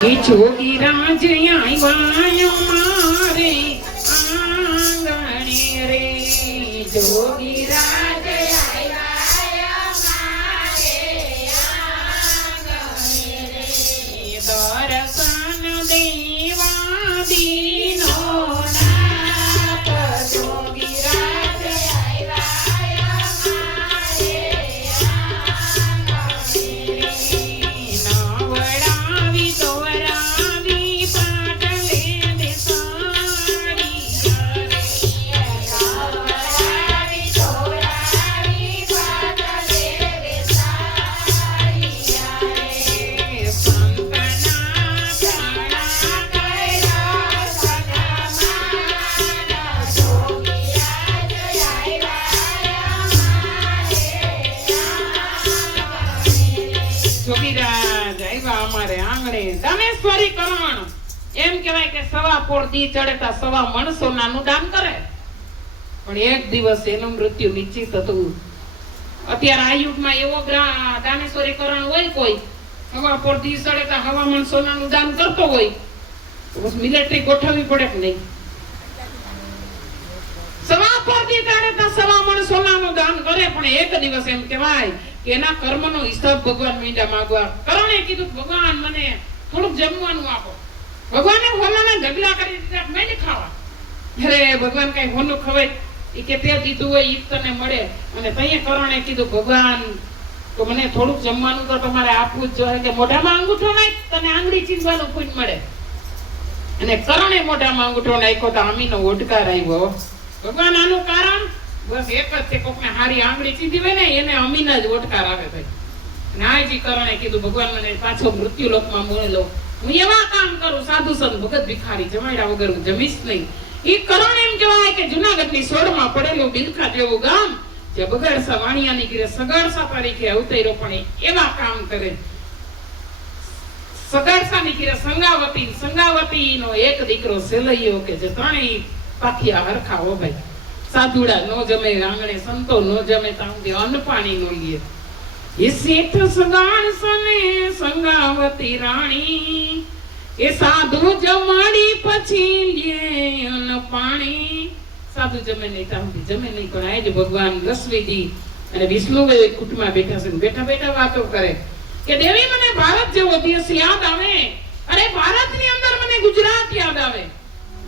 જોગીરાજ આવ્યો મારે આંગણે રે જોગીરાજ આવ્યા મારે આંગણે રે દર્શન દેવા દીનો નાથ જોગીરાજ આવ્યા મારે દાનેશ્વરી કરણ એમ કહેવાય કે સવા પોર દી ચડતા સવા મણ સોનાનું દાન કરે, પણ એક દિવસ એનું મૃત્યુ નિશ્ચિત હતું. અત્યારે આ યુગમાં એવો દાનેશ્વરી કરણ હોય કોઈ સવા પોર દી ચડતા સવા મણ સોનાનું દાન કરતો હોય તો બસ મિલિટરી ગોઠવવી પડે કે નહીં? સવા પોર દી ચડતા સવા મણ સોનાનું દાન કરે, પણ એક દિવસ એમ કહેવાય કે એના કર્મનો હિસાબ ભગવાન મીંડા માંગવા. કરણે કીધું ભગવાન મને થોડુંક જમવાનું આપો. ભગવાને હોનાના ઢગલા કરી દીધા, મેં નહીં ખાવા. અરે ભગવાન કઈ હોનું ખવાય? એ કે તે દીધું હોય ઈ તને મળે. અને તઈએ કરણે કીધું ભગવાન તો મને થોડુંક જમવાનું તો તમારે આપવું જ જોઈએ, કે મોઢામાં અંગૂઠો નાખ તને આંગળી ચીંધવાનું પુણ્ય મળે. અને કરણે મોઢામાં અંગૂઠો નાખ્યો તો આમીનો ઓડકાર આવ્યો. ભગવાન આનું કારણ બસ એક જ છે, કોકને હારી આંગળી ચીધી હોય ને એને અમીના જ ઓડકાર આવે ભાઈ. નાયજી કરણે કીધું ભગવાન મને પાછો મૃત્યુ લોકમાં મોકલો, હું એવા કામ કરું સાધુ સંત ભગત ભિખારી જમાડ્યા વગર હું જમીશ નહીં. ઈ કરણ એમ કહેવાય કે જુનાગઢની સોડમાં પડેલું બિલખા જેવું ગામ જે બગાડસા વાણિયાની ઘરે સગાડસા તરીકે અવતર્યો, પણ એવા કામ કરે. સગાડસાની ઘરે સંગાવતીનો એક દીકરો સેલૈયો કે જે ત્રણેય પાખિયા હરખા હો ભાઈ. સાધુડા નો જમે આંગણે, સંતો નો જમે તાંગે અન્ન પાણી નો લીએ. એ શેઠ સગાડસને સંગાવતી રાણી એ સાધુ જમાડી પછી લે અન્ન પાણી. સાધુ જમે નહીં તાંગે જમે નહીં, પણ આજ ભગવાન લક્ષ્મીજી અને વિષ્ણુ કુટુંબમાં બેઠા છે, બેઠા બેઠા વાતો કરે કે દેવી મને ભારત જેવો દેશ યાદ આવે. અરે ભારતની અંદર મને ગુજરાત યાદ આવે,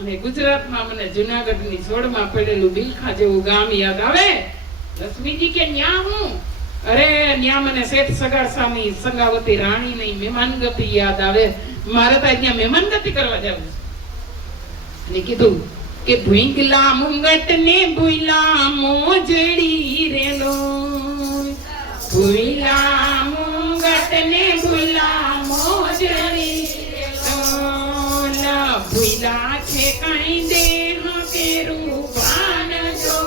અને ગુજરાતમાં મને જુનાગઢની સોડમાં પડેલું બિલખા જેવું ગામ યાદ આવે. લક્ષ્મીજી કે ન્યા હું? અરે ન્યા મને શેઠ સગાડસાની સંગાવતી રાણી ની મહેમાનગતિ યાદ આવે. મારે તો અહીંયા મહેમાનગતિ કરવા જવું છે. અને કીધું કે ભૂંગલા મુંગટ ને ભૂલા મોજડી રેલો, ભૂલા મુંગટ ને ભૂલા મોજડી રેલો, ભૂલા છે કઈ દેહ કેરું ભાન જો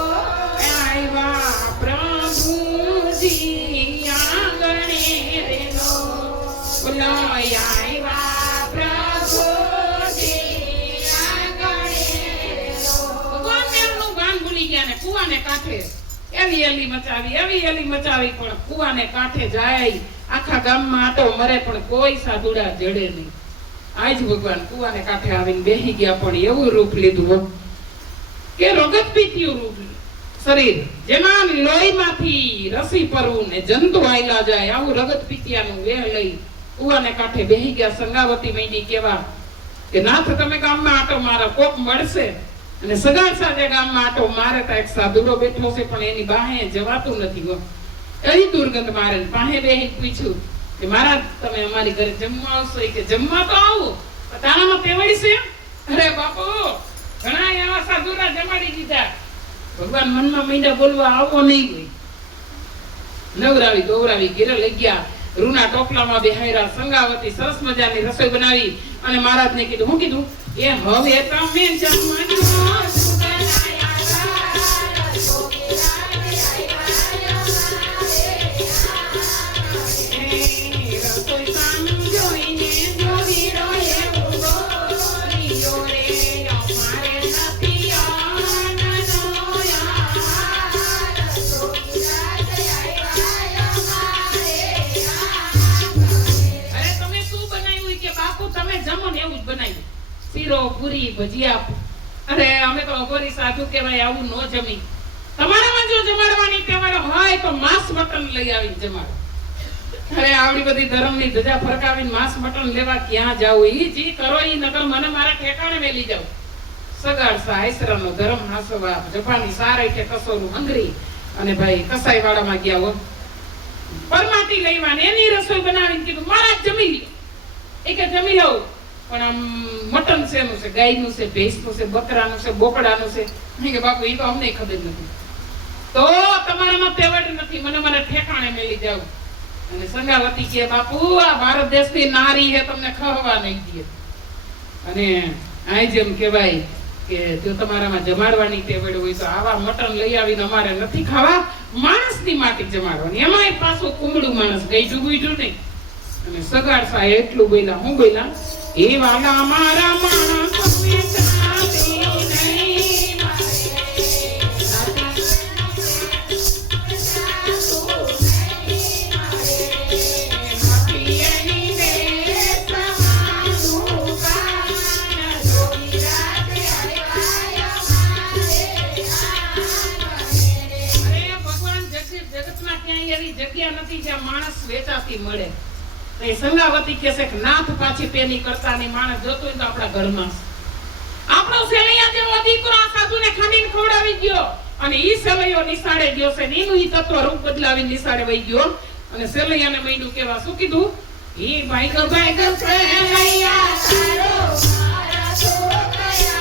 આવ્યા પ્રભુજી આંગણે રેલો, બોલો આવ્યા પ્રભુજી આંગણે રેલો. ભગવાન મેરનું ગાન ભૂલી ગયા ને કુવાને કાંઠે એવી એલી મચાવી પણ કુવાને કાંઠે જાય. આખા ગામમાં આટો મરે પણ કોઈ સાધુડા જડે નહીં. આજ ભગવાન કુવાને કાંઠે આવીને બેહી ગયા, પણ એવું રૂપ લીધું કે રગત પીત્યું રૂપ શરીર, જેમાં લોહીમાંથી રસી પરવું ને જંતુ આયલા જાય આવું રગત પીતિયાનું વેહ લઈ કુવાને કાંઠે બેહી ગયા. સંગાવતી મૈની કેવા કે નાથ તમે ગામમાં આટો મારો, કોક મળશે. અને સગાડસા જે ગામમાં આટો મારે તો એક સાધુડો બેઠો છે, પણ એની બાહે જવાતું નથી. એવી દુર્ગંધ મારે. પાસે બેહી પૂછ્યું કે મહારાજ તમે અમારી ઘરે જમવા આવશો? કે જમવા તો આવું, તારામાં તેવડી છે? અરે બાપુ ઘણા એવા સાધુરા જમાડી દીધા. ભગવાન મનમાં મીંડા બોલવા આવો નહીં હોય. નવરાવી ગૌરાવી ઘેરે લઈ ગયા, રૂના ટોપલામાં બેહાયરા. સંગાવતી સરસ મજાની રસોઈ બનાવી અને મહારાજને કીધું. હું કીધું એ હવે તમે જમજો. બાપુ તમે જમો ને એવું જ બનાવ્યું. શીરો, પૂરી, ભજીયા. અરે અમે તો અઘોરી સાધુ કહેવાય, આવું ન જમી. તમારામાં જો જમાડવાની ટેવાડો હોય તો માંસ મટન લઈ આવીને જમાડો. અરે આવડી બધી ધર્મની ધજા ફરકાવીને માંસ મટન લેવા ક્યાં જાવ? ઈ જી કરો ઈ નકર મને મારા ઠેકાણે મેલી જાવ. સગાડસા આઈસરાનો ધર્મ હાસવા જપાની સારે કે કસોરું હંગરી અને ભાઈ કસાઈ વાળામાં ગયા હો. પરમાટી લઈવાને એની રસોઈ બનાવીને કીધું મારા જમી લ્યો. એ કે જમી લઉં, પણ આમ મટન શેનું છે? ગાયનું છે, ભેંસનું છે, બકરાનું છે, બોકડાનું છે? કે બાપુ ઈ તો અમને ખબર નથી. તો તમારામાં તેવડ નથી, મને મારા ઠેકાણે મેલી જાવ. અને સંગાવતી કે બાપુ આ ભારત દેશની નારી હે, તમને ખવા નહીં દે. અને આ જેમ કહેવાય કે જો તમારામાં જમાડવાની ટેવડ હોય તો આવા મટન લઈ આવીને અમારે નથી ખાવા, માણસની માટી જમાડવાની. એમાંય પાછું કુમડું માણસ, ગઈઢું ગુઈઢું નહીં. અને સગાડસા એટલું બોલ્યા, હું બોલ્યા, એ વાલા મારા માણસ વેચાતી નહીં જગ્યા નથી જ્યાં માણસ વેચાતી મળે. એ સંગાવતી કહે છે કે નાથ પાછી પેની કરતા ની માણસ જોતો હોય તો આપણા ઘરમાં. આપણો સેલૈયા જેવો દીકરો આ સાધુને ખાંડીને ખવડાવી ગયો અને ઈ સેલૈયો નિસાડે ગયો છે ને એનું ઈ તત્વ રૂપ બદલાવીને નિસાડે વઈ ગયો. અને સેલૈયાને મૈંડું કેવા શું કીધું? ઈ ભાઈગર ભાઈગર સેલૈયા તારો મારા છોકયા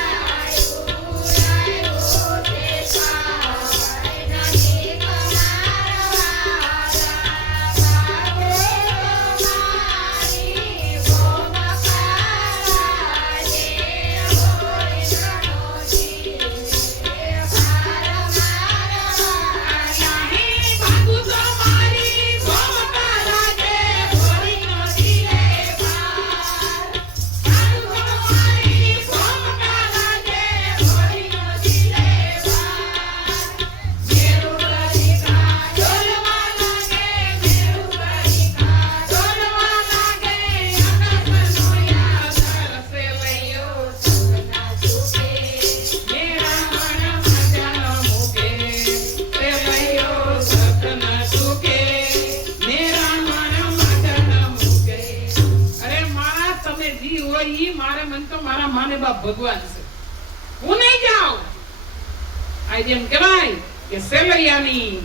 ભગવાન છે. હું નહીં જાઉં. આ જેમ કહેવાય કે સેલૈયાની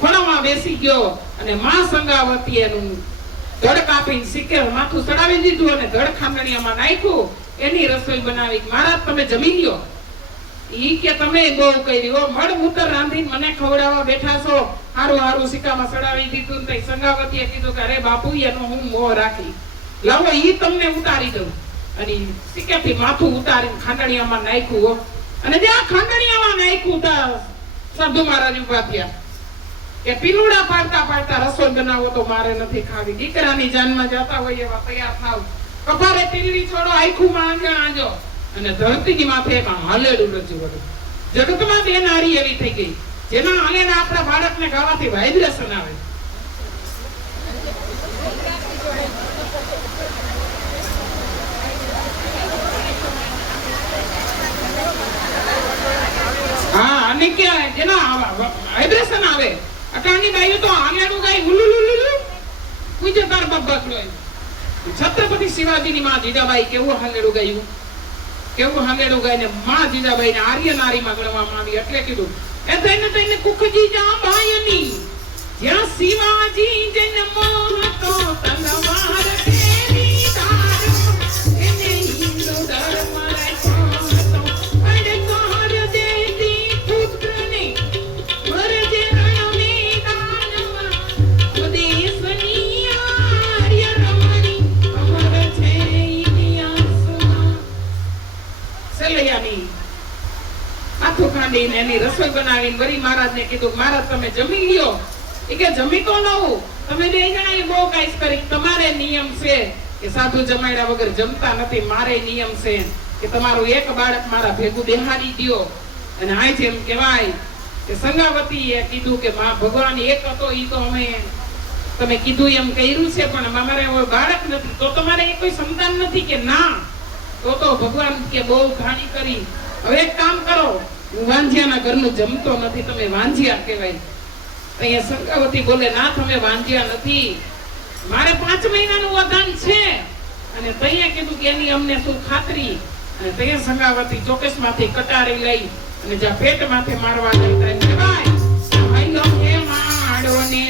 ખોળામાં બેસી ગયો અને માં સંગાવતી એનું ધડ કાપીને સિક્કે માથું ચડાવી દીધું અને ધડ ખાંડણીયામાં નાખ્યું. એની રસોઈ બનાવી, મહારાજ તમે જમી લ્યો. ઈ કે તમે બહુ કરી હો, મળ મૂતર રાંધીને મને ખવડાવવા બેઠા છો. હારું હારું સિક્કામાં ચડાવી દીધું. ને સંગાવતીએ કીધું કે અરે બાપુ એનો હું મોહ રાખી, લાવો ઈ તમને ઉતારી દઉં. અને સિક્કેથી માથું ઉતારીને ખાંડણીયામાં નાખ્યું. અને જ્યાં ખાંડણીયામાં નાખ્યું ત્યાં સાધુ મહારાજ ઉભા થયા કે પીલુડા પાડતા પાડતા રસોઈ બનાવો તો મારે નથી ખાવી. દીકરાની જાનમાં જતા હોય એવા તૈયાર થાવ. કપારે તીલી છોડો, આખું માંગે આજો. અને ધરતીની માથે એક હાલેડું રજૂ હતું. જગતમાં બે નારી એવી થઈ ગઈ જેના હાલેડા આપણા બાળકને ગાવાથી વાઇબ્રેશન આવે. હા, અને કે જેના વાઇબ્રેશન આવે. અટાણી ગાયું તો હાલેડું ગાય હુલુલુલુલુ કુજે તાર બબકડો. છત્રપતિ શિવાજીની માં જીજાબાઈ કેવું હાલેડું ગાયું, કેવું હાલેડું ગાઈને માં જીજાબાઈને આર્ય નારીમાં ગણવામાં આવી. એટલે કીધું એ થઈને થઈને કુખજી જા ભાઈની જ્યાં શિવાજી જન્મો હતો તલવાર તેરી તારો એને હિન્દુ ધર્મ રાખ્યો હતો. અડકાર દેતી પુત્રને વરજે રણ મેદાનમાં દેશની આર્ય રમણી અમર છે ઇતિહાસમાં. સેલૈયાની માથું ખાંડીને એની રસોઈ બનાવીને વરી મહારાજને કીધું મહારાજ તમે જમી લ્યો. એ કે જમી તો નવું, તમે બે જણાએ બહુ કાઈસ કરી. તમારે નિયમ છે કે સાધુ જમાડ્યા વગર જમતા નથી. મારે નિયમ છે કે તમારું એક બાળક મારા ભેગું બેહાડી દ્યો. અને આ જેમ કહેવાય કે સંગાવતીએ કીધું કે માં ભગવાન એક હતો ઈ તો અમે તમે કીધું એમ કર્યું છે પણ અમારે હવે બાળક નથી, તો તમારે એ કોઈ સંતાન નથી કે ના? તો ભગવાન કે બહુ ઘાણી કરી, હવે એક કામ કરો, હું વાંજિયાના ઘરનું જમતો નથી, તમે વાંજિયા કહેવાય. અહીંયા શંકાવતી બોલે, ના તમે વાંજિયા નથી, મારે 5 મહિનાનું વધાન છે. અને તૈયા કીધું કે એની અમને શું ખાતરી? અને તૈયા શંકાવતી ચોકેસમાંથી કટારી લઈ અને જ્યાં પેટ માથે મારવા જતા, માડો ને